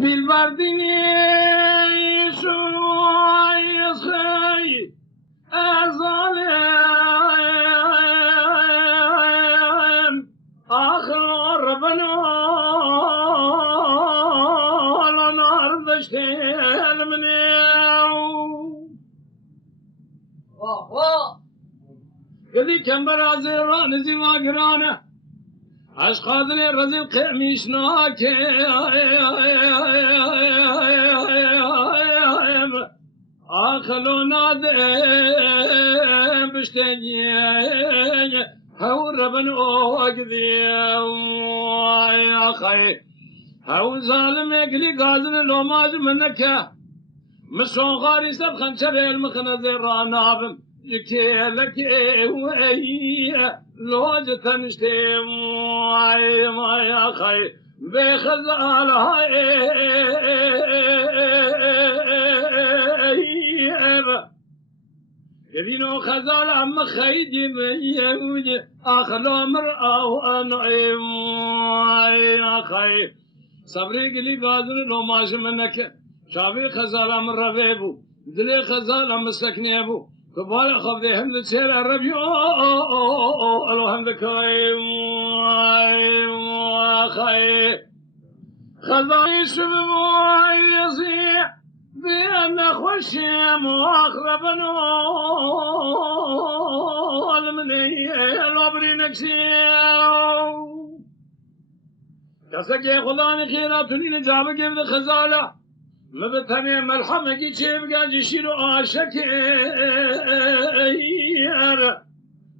بالبردني شوي خي أظلم آخر ربنا لنار بشتيل منيو قدي كم برازي رانزي واقرانه عش قادري رزق قميشناك آخلو نادم بشتني هو ربن أوقذي يا خي هو ظالم يقلي قادر لو ماز منك مسون غاري سب خنشر المخنزي رانابم يكيلك وي لوج تنشتم ما يا خي بخزال هاي يدينو خزال عم خيدي بيوج اخلو مرأة وانعم يا خي صبري قلي قادر لو ماش منك شافي خزال من ربيبو دلي خزال مسكنيبو قبال خفضي هم تسير الربيو ألو هم ذكاي خي خذاي سبب يصيح بأن خشيم وأخربنو المني الوبري نكسيو كسكي خلاني خيراتني نجابك يبدأ خزالة ما بتني ملحمة كي شيف قاعد شيلو عاشك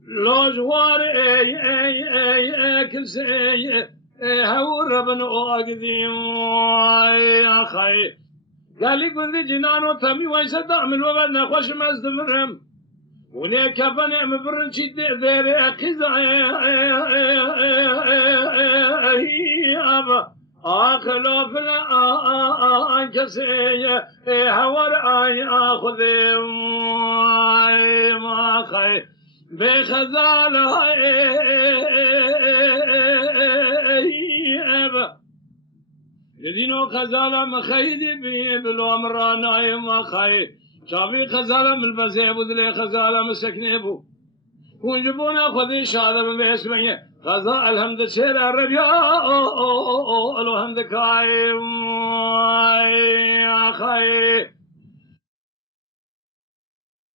لوجوار كل سي هو ربنا أقدي يا خي قال لي قلت جنانو تمي ويسد أعمل وبد نخوش ما استمرهم وليك بني مبرن شد ذيري أكزع أبا آخلو فلا كسي هور آي آخذي ما خي بخزال يدينو خزالة مخيدي بي بلو امرانا ما خي شافي خزالة من البزيب ودلي خزالة مسكنيبو ونجبونا خذي شهادة من باسمي غزاء الحمد سير الربيع الحمد كايم يا خير